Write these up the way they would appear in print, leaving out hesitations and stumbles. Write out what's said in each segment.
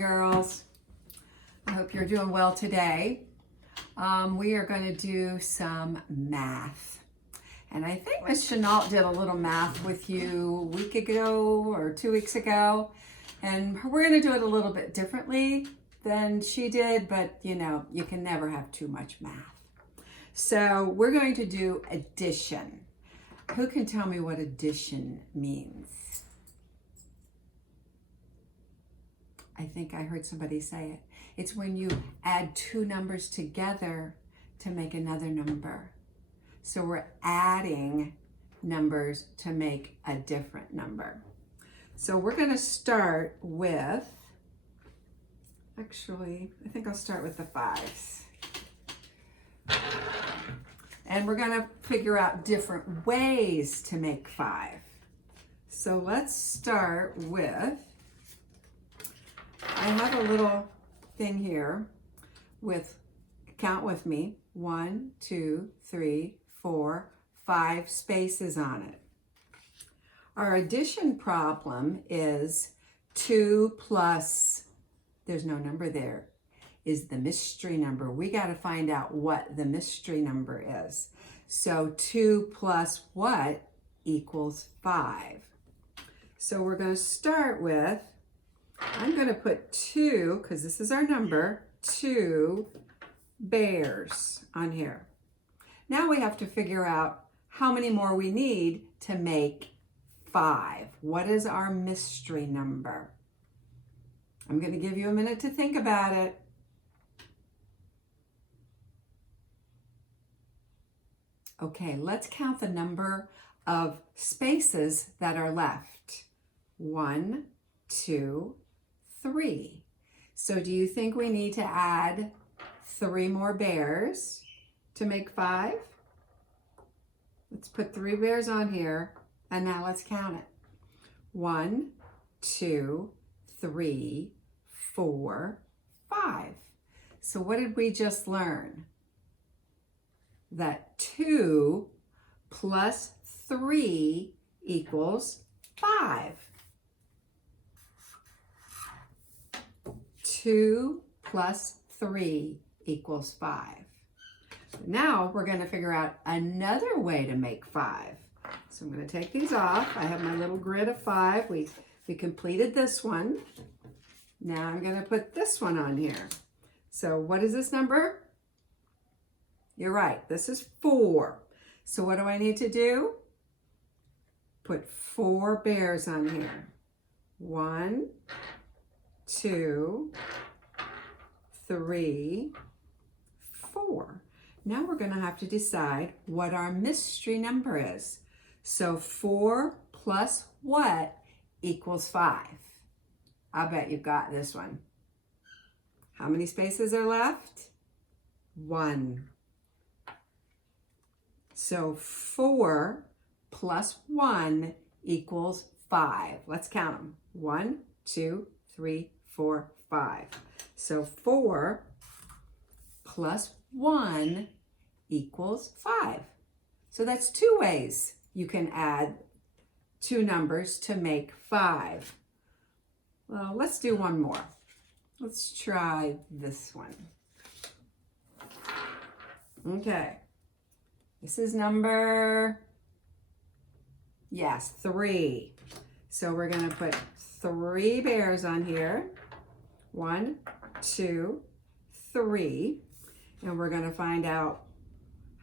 girls. I hope you're doing well today. We are going to do some math. And I think Miss Chenault did a little math with you a week ago or 2 weeks ago. And we're going to do it a little bit differently than she did, but you know, you can never have too much math. So we're going to do addition. Who can tell me what addition means? I think I heard somebody say it. It's when you add two numbers together to make another number. So we're adding numbers to make a different number. So we're going to start with, actually, I think I'll start with the 5s. And we're going to figure out different ways to make 5. So let's start with, I have a little thing here with, count with me, 1, 2, 3, 4, 5 spaces on it. Our addition problem is 2 plus, there's no number there, is the mystery number. We got to find out what the mystery number is. So 2 plus what equals 5? So we're going to start with, I'm going to put 2, because this is our number, 2 bears on here. Now we have to figure out how many more we need to make 5. What is our mystery number? I'm going to give you a minute to think about it. Okay, let's count the number of spaces that are left. 1, 2, 3. So do you think we need to add 3 more bears to make 5? Let's put 3 bears on here, and now let's count it. 1, 2, 3, 4, 5. So what did we just learn? That 2 plus 3 equals 5. 2 plus 3 equals 5. Now we're going to figure out another way to make 5. So I'm going to take these off. I have my little grid of 5. We completed this one. Now I'm going to put this one on here. So what is this number? You're right, this is 4. So what do I need to do? Put 4 bears on here. 1, 2, 3, 4. Now we're going to have to decide what our mystery number is. So 4 plus what equals 5? I bet you've got this one. How many spaces are left? 1. So 4 plus 1 equals 5. Let's count them. 1, 2, 3, 4, 5. So 4 plus 1 equals 5. So that's 2 ways you can add 2 numbers to make 5. Well, let's do one more. Let's try this one. Okay. This is number, yes, 3. So we're going to put 3 bears on here. 1, 2, 3. And we're going to find out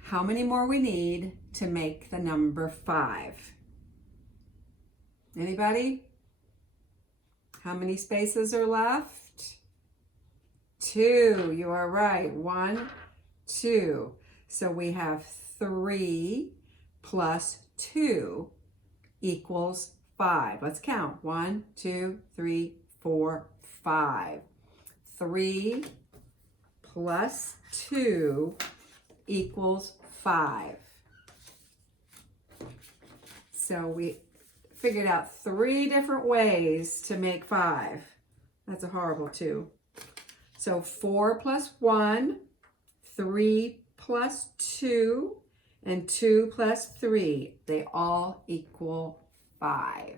how many more we need to make the number 5. Anybody? How many spaces are left? 2. You are right. 1, 2. So we have 3 plus 2 equals 5. Let's count. 1, 2, 3, 4, 5. 3 plus 2 equals 5. So we figured out 3 different ways to make 5. That's a horrible 2. So 4 plus 1, 3 plus 2, and 2 plus 3. They all equal 5.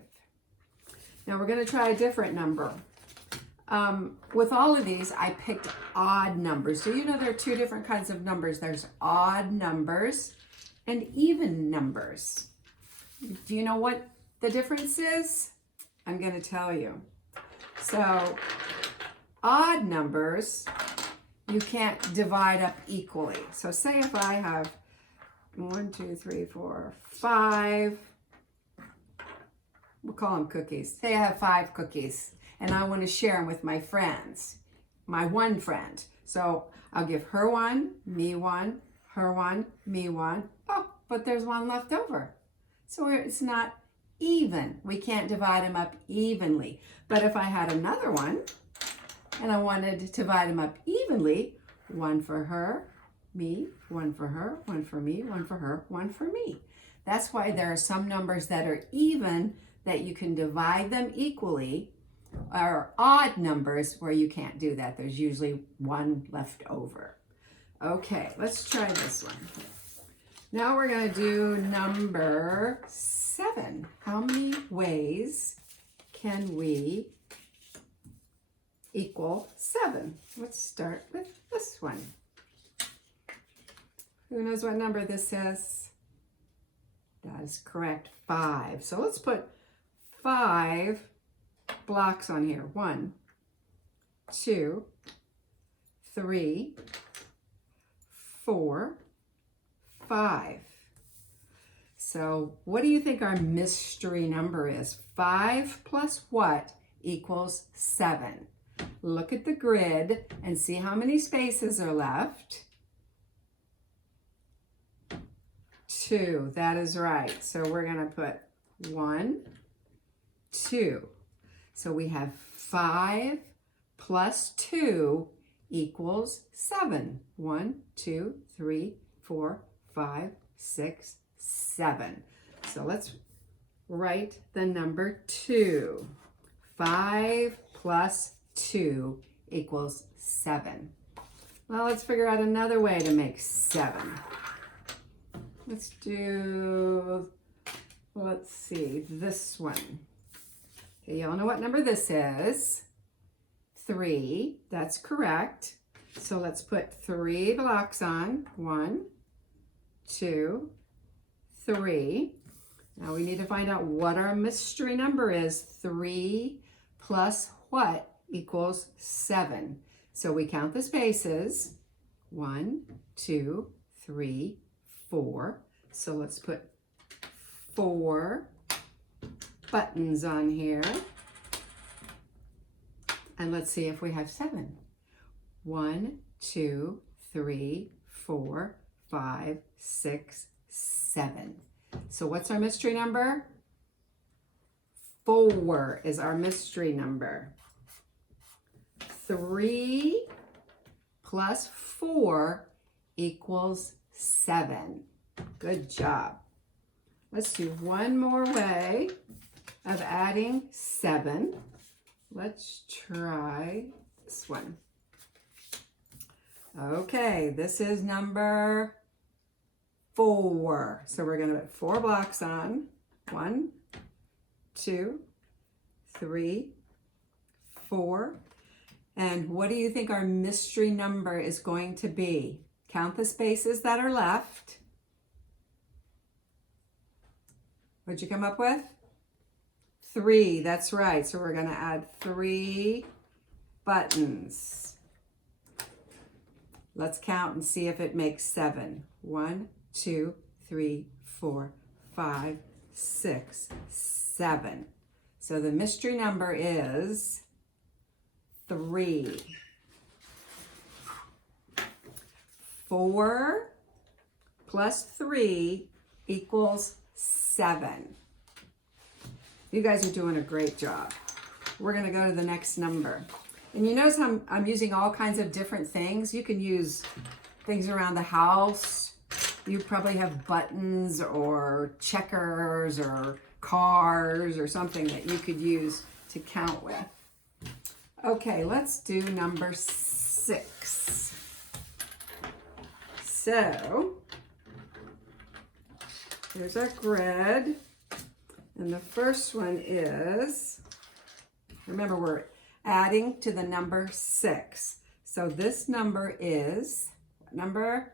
Now we're going to try a different number. With all of these, I picked odd numbers. Do you know there are two different kinds of numbers? There's odd numbers and even numbers. Do you know what the difference is? I'm going to tell you. So, odd numbers, you can't divide up equally. So say if I have 1, 2, 3, 4, 5, we'll call them cookies. Say I have 5 cookies and I want to share them with my friends, my one friend. So I'll give her one, me one, her one, me one. Oh, but there's one left over. So it's not even. We can't divide them up evenly. But if I had another one and I wanted to divide them up evenly, one for her, me, one for her, one for me, one for her, one for me. That's why there are some numbers that are even that you can divide them equally, or odd numbers where you can't do that. There's usually one left over. Okay, let's try this one. Now we're going to do number 7. How many ways can we equal 7? Let's start with this one. Who knows what number this is? That is correct, 5. So let's put 5 blocks on here. 1, 2, 3, 4, 5. So what do you think our mystery number is? 5 plus what equals 7? Look at the grid and see how many spaces are left. 2, that is right. So we're going to put 1, 2. So we have 5 plus 2 equals 7. 1, 2, 3, 4, 5, 6, 7. So let's write the number 2. 5 plus 2 equals 7. Well, let's figure out another way to make 7. Let's see, this one. Okay, y'all know what number this is. 3, that's correct. So let's put 3 blocks on. 1, 2, 3. Now we need to find out what our mystery number is. 3 plus what equals 7. So we count the spaces. 1, 2, 3, 4. So let's put 4 buttons on here. And let's see if we have 7. 1, 2, 3, 4, 5, 6, 7. So what's our mystery number? 4 is our mystery number. 3 plus 4 equals 7. Good job. Let's do one more way of adding 7. Let's try this one. Okay, this is number 4. So we're going to put 4 blocks on. 1, 2, 3, 4. And what do you think our mystery number is going to be? Count the spaces that are left. What'd you come up with? 3, that's right. So we're going to add 3 buttons. Let's count and see if it makes 7. 1, 2, 3, 4, 5, 6, 7. So the mystery number is 3. 4 plus 3 equals 7. You guys are doing a great job. We're going to go to the next number. And you notice I'm using all kinds of different things. You can use things around the house. You probably have buttons or checkers or cars or something that you could use to count with. Okay, let's do number 6. So, here's our grid. And the first one is, remember adding to the number 6. So this number is number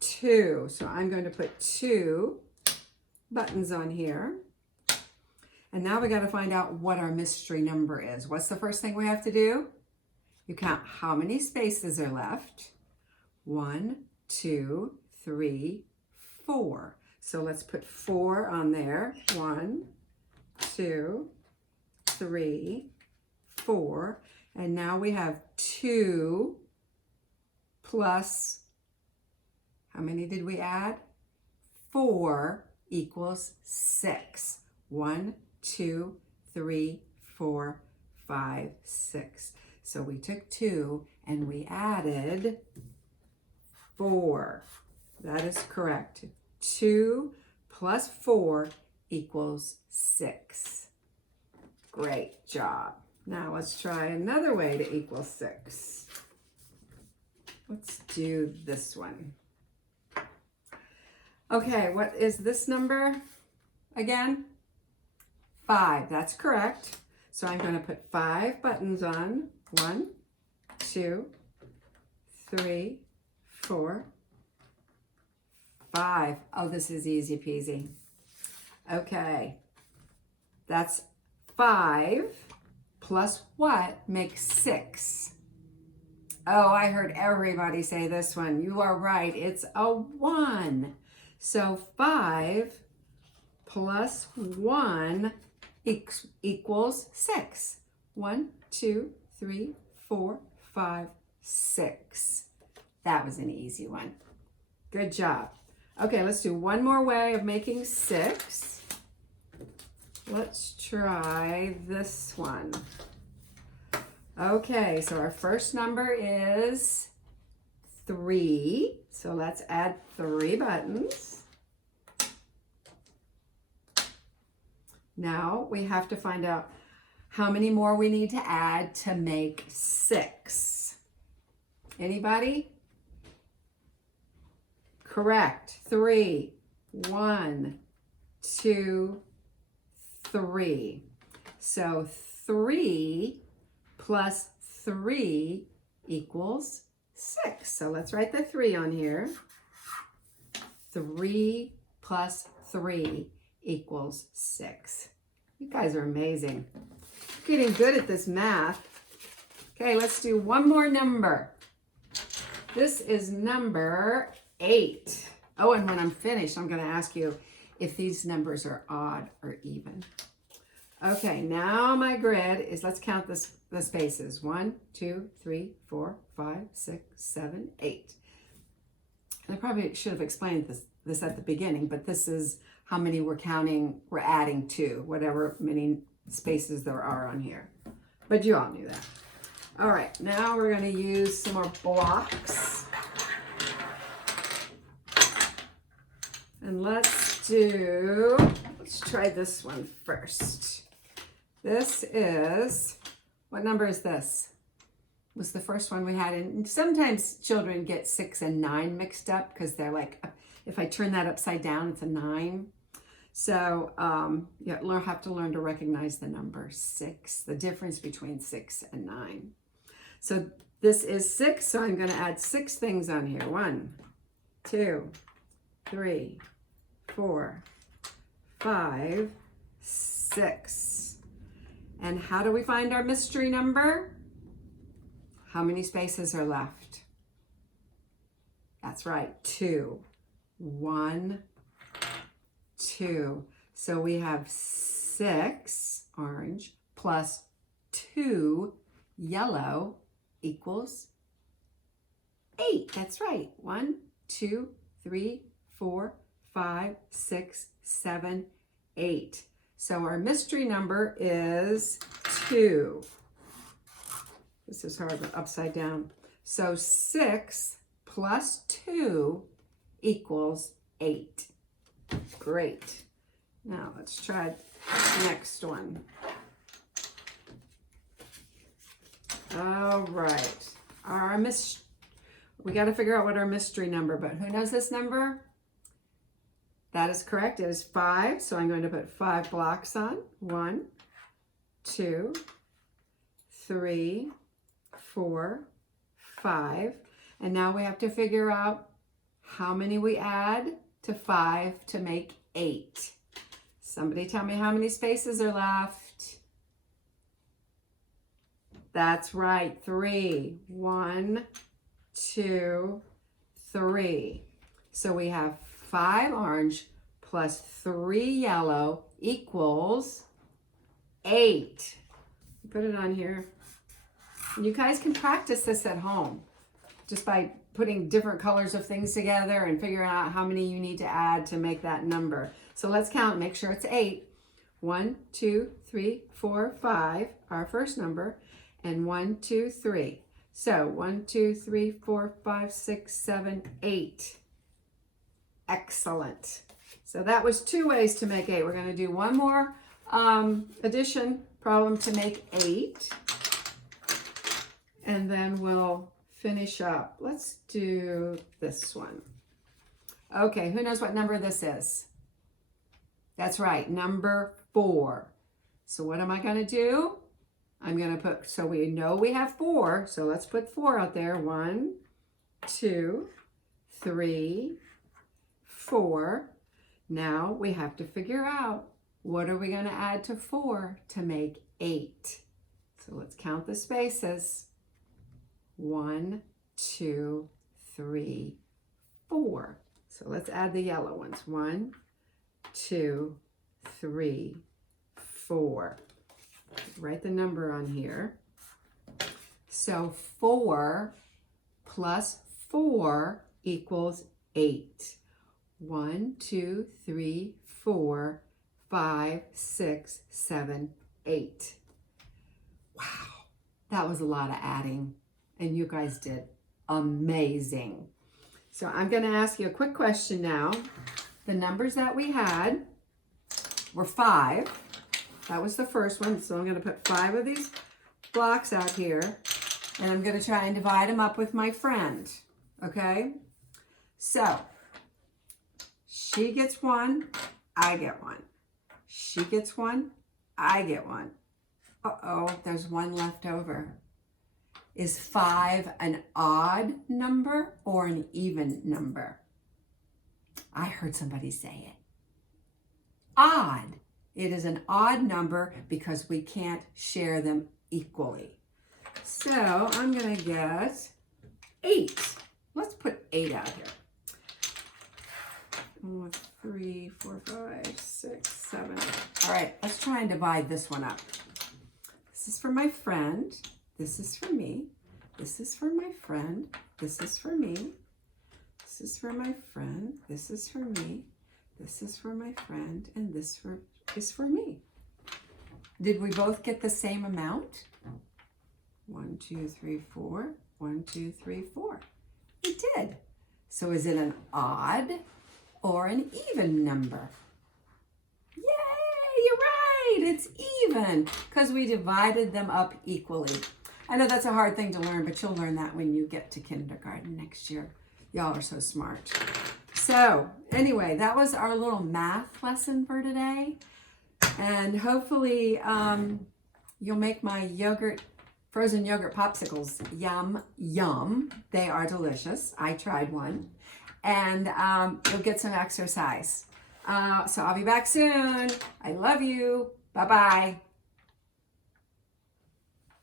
2. So I'm going to put 2 buttons on here. And now we got to find out what our mystery number is. What's the first thing we have to do? You count how many spaces are left. 1, 2, 3, 4. So let's put 4 on there. 1, 2, 3, 4. And now we have 2 plus, how many did we add? 4 equals 6. 1, 2, 3, 4, 5, 6. So we took 2 and we added 4. That is correct. 2 plus 4 equals 6. Great job. Now let's try another way to equal 6. Let's do this one. Okay, what is this number again? 5. That's correct. So I'm going to put 5 buttons on. 1, 2, 3, 4, 5. Oh, this is easy peasy. Okay, that's 5 plus what makes 6? Oh, I heard everybody say this one. You are right. It's a 1. So 5 plus 1 equals 6. 1, 2, 3, 4, 5, 6. That was an easy one. Good job. Okay, let's do one more way of making 6. Let's try this one. Okay, so our first number is 3. So let's add 3 buttons. Now we have to find out how many more we need to add to make 6. Anybody? Correct. 3. 1, 2, 3. So 3 plus 3 equals 6. So let's write the 3 on here. 3 plus 3 equals 6. You guys are amazing. Getting good at this math. Okay, let's do one more number. This is number 8. Oh, and when I'm finished, I'm going to ask you if these numbers are odd or even. Okay, now my grid is, let's count the spaces. 1, 2, 3, 4, 5, 6, 7, 8. And I probably should have explained this at the beginning, but this is how many we're adding to, whatever many spaces there are on here. But you all knew that. All right, now we're going to use some more blocks. And let's try this one first. This is, what number is this? Was the first one we had. And sometimes children get 6 and 9 mixed up because they're like, if I turn that upside down, it's a 9. So you have to learn to recognize the number 6, the difference between 6 and 9. So this is 6, so I'm going to add 6 things on here. 1, 2, 3, 4, 5, 6. And how do we find our mystery number? How many spaces are left? That's right, 2. 1, 2. So we have 6, orange, plus 2, yellow, equals 8. That's right. 1, 2, 3, 4, 5, 6, 7, 8. So our mystery number is 2. This is hard, but upside down. So 6 plus 2 equals 8. Great. Now let's try the next one. All right. We got to figure out what our mystery number, but who knows this number? That is correct. It is 5. So I'm going to put 5 blocks on. 1, 2, 3, 4, 5. And now we have to figure out how many we add to 5 to make 8. Somebody tell me how many spaces are left. That's right, 3. 1, 2, 3. So we have 5 orange plus 3 yellow equals 8. Put it on here. You guys can practice this at home just by putting different colors of things together and figuring out how many you need to add to make that number. So let's count, make sure it's 8. 1, 2, 3, 4, 5, our first number, and 1, 2, 3. So 1, 2, 3, 4, 5, 6, 7, 8. Excellent. So that was 2 ways to make 8. We're going to do one more addition problem to make 8. And then we'll finish up. Let's do this one. Okay, who knows what number this is? That's right, number 4. So what am I going to do? I'm going to put, so we know we have 4. So let's put 4 out there. 1, 2, 3, 4. Now we have to figure out what are we going to add to 4 to make 8. So let's count the spaces. 1, 2, 3, 4. So let's add the yellow ones. 1, 2, 3, 4. Write the number on here. So 4 plus 4 equals 8. 1, 2, 3, 4, 5, 6, 7, 8. Wow, that was a lot of adding. And you guys did amazing. So I'm going to ask you a quick question now. The numbers that we had were 5. That was the first one. So I'm going to put 5 of these blocks out here. And I'm going to try and divide them up with my friend. Okay? So she gets 1, I get 1. She gets 1, I get 1. Uh-oh, there's 1 left over. Is 5 an odd number or an even number? I heard somebody say it. Odd. It is an odd number because we can't share them equally. So I'm going to get 8. Let's put 8 out here. 1, 3, 4, 5, 6, 7. All right, let's try and divide this one up. This is for my friend. This is for me. This is for my friend. This is for me. This is for my friend. This is for me. This is for my friend. And this is for me. Did we both get the same amount? 1, 2, 3, 4. 1, 2, 3, 4. We did. So is it an odd or an even number? Yay, you're right. It's even because we divided them up equally. I know that's a hard thing to learn, but you'll learn that when you get to kindergarten next year. Y'all are so smart. So anyway, that was our little math lesson for today. And hopefully you'll make my frozen yogurt popsicles yum, yum. They are delicious. I tried one. And you'll get some exercise. So I'll be back soon. I love you. Bye-bye.